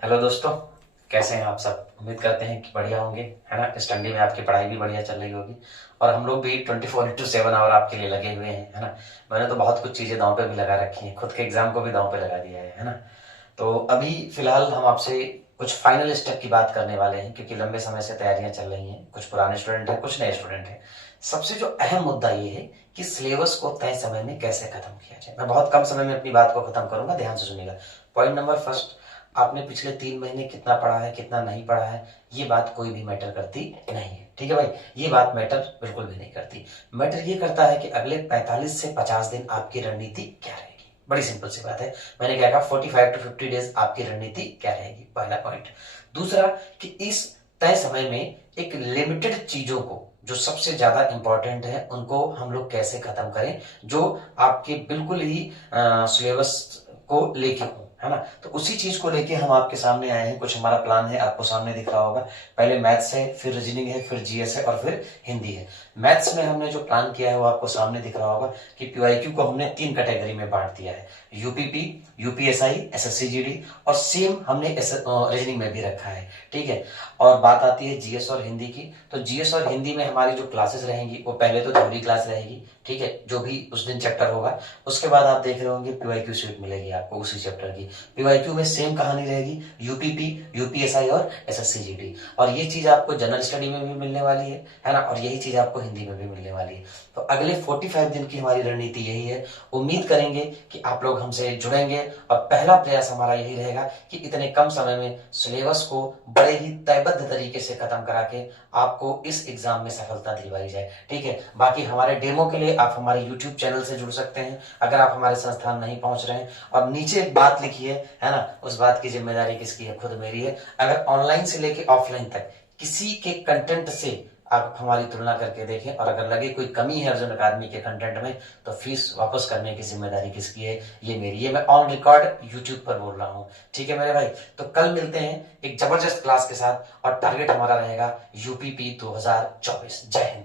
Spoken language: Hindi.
हेलो दोस्तों, कैसे हैं आप सब। उम्मीद करते हैं कि बढ़िया होंगे, है ना। इस ठंडी में आपकी पढ़ाई भी बढ़िया चल रही होगी और हम लोग भी 24/7 आवर आपके लिए लगे हुए हैं, है ना। मैंने तो बहुत कुछ चीज़ें दांव पे भी लगा रखी हैं, खुद के एग्जाम को भी दांव पे लगा दिया है ना। तो अभी फिलहाल हम आपसे कुछ फाइनल स्टेप की बात करने वाले हैं, क्योंकि लंबे समय से तैयारियां चल रही हैं। कुछ पुराने स्टूडेंट हैं, कुछ नए स्टूडेंट हैं। सबसे जो अहम मुद्दा ये है कि सिलेबस को तय समय में कैसे खत्म किया जाए। मैं बहुत कम समय में अपनी बात को खत्म करूंगा, ध्यान से सुनिएगा। पॉइंट नंबर फर्स्ट, आपने पिछले 3 महीने कितना पढ़ा है, कितना नहीं पढ़ा है, ये बात कोई भी मैटर करती नहीं है। ठीक है भाई, ये बात मैटर बिल्कुल भी नहीं करती। मैटर ये करता है कि अगले 45 से 50 दिन आपकी रणनीति क्या रहेगी। बड़ी सिंपल सी बात है। मैंने क्या कहा, 45 to 50 डेज आपकी रणनीति क्या रहेगी, पहला पॉइंट। दूसरा कि इस तय समय में एक लिमिटेड चीजों को, जो सबसे ज्यादा इंपॉर्टेंट है, उनको हम लोग कैसे खत्म करें, जो आपके बिल्कुल ही सिलेबस को लेके हो, है ना। तो उसी चीज को लेके हम आपके सामने आए हैं। कुछ हमारा प्लान है, आपको सामने दिख रहा होगा। पहले मैथ्स है, फिर रीजनिंग है, फिर जीएस है और फिर हिंदी है। मैथ्स में हमने जो प्लान किया है वो आपको सामने दिख रहा होगा कि पीवाईक्यू को हमने 3 कैटेगरी में बांट दिया है, यूपीपी, यूपीएसआई, एसएससीजीडी, और सेम हमने रीजनिंग में भी रखा है। ठीक है। और बात आती है जीएस और हिंदी की, तो जीएस और हिंदी में हमारी जो क्लासेस रहेंगी वो पहले तो थ्योरी क्लास रहेगी, ठीक है, जो भी उस दिन चैप्टर होगा। उसके बाद आप देख रहे होंगे पीवाईक्यू शीट मिलेगी आपको उसी चैप्टर की। पीवाईक्यू में सेम कहानी रहेगी, यूपीपी, यूपीएसआई और एसएससीजीडी। और ये चीज आपको जनरल स्टडी में भी मिलने वाली है ना, और यही चीज आपको हिंदी में भी मिलने वाली है। तो अगले 45 दिन की हमारी रणनीति यही है। उम्मीद करेंगे कि आप लोग हमसे जुड़ेंगे और पहला प्रयास हमारा यही रहेगा कि इतने कम समय में सिलेबस को बड़े ही तयबद्ध तरीके से खत्म करा के आपको इस एग्जाम में सफलता दिलवाई जाए। ठीक है। बाकी हमारे डेमो के लिए आप हमारे यूट्यूब चैनल से जुड़ सकते हैं, अगर आप हमारे संस्थान नहीं पहुंच रहे हैं। और नीचे एक बात लिखी है ना, उस बात की जिम्मेदारी किसकी है, खुद मेरी है। अगर ऑनलाइन से लेके ऑफलाइन तक किसी के कंटेंट से आप हमारी तुलना करके देखें और अगर लगे कोई कमी है अर्जुन अकादमी के कंटेंट में, तो फीस वापस करने की जिम्मेदारी किसकी है, ये मेरी है। मैं ऑन रिकॉर्ड यूट्यूब पर बोल रहा हूँ। ठीक है मेरे भाई। तो कल मिलते हैं एक जबरदस्त क्लास के साथ और टारगेट हमारा रहेगा यूपीपी 2024। जय हिंद।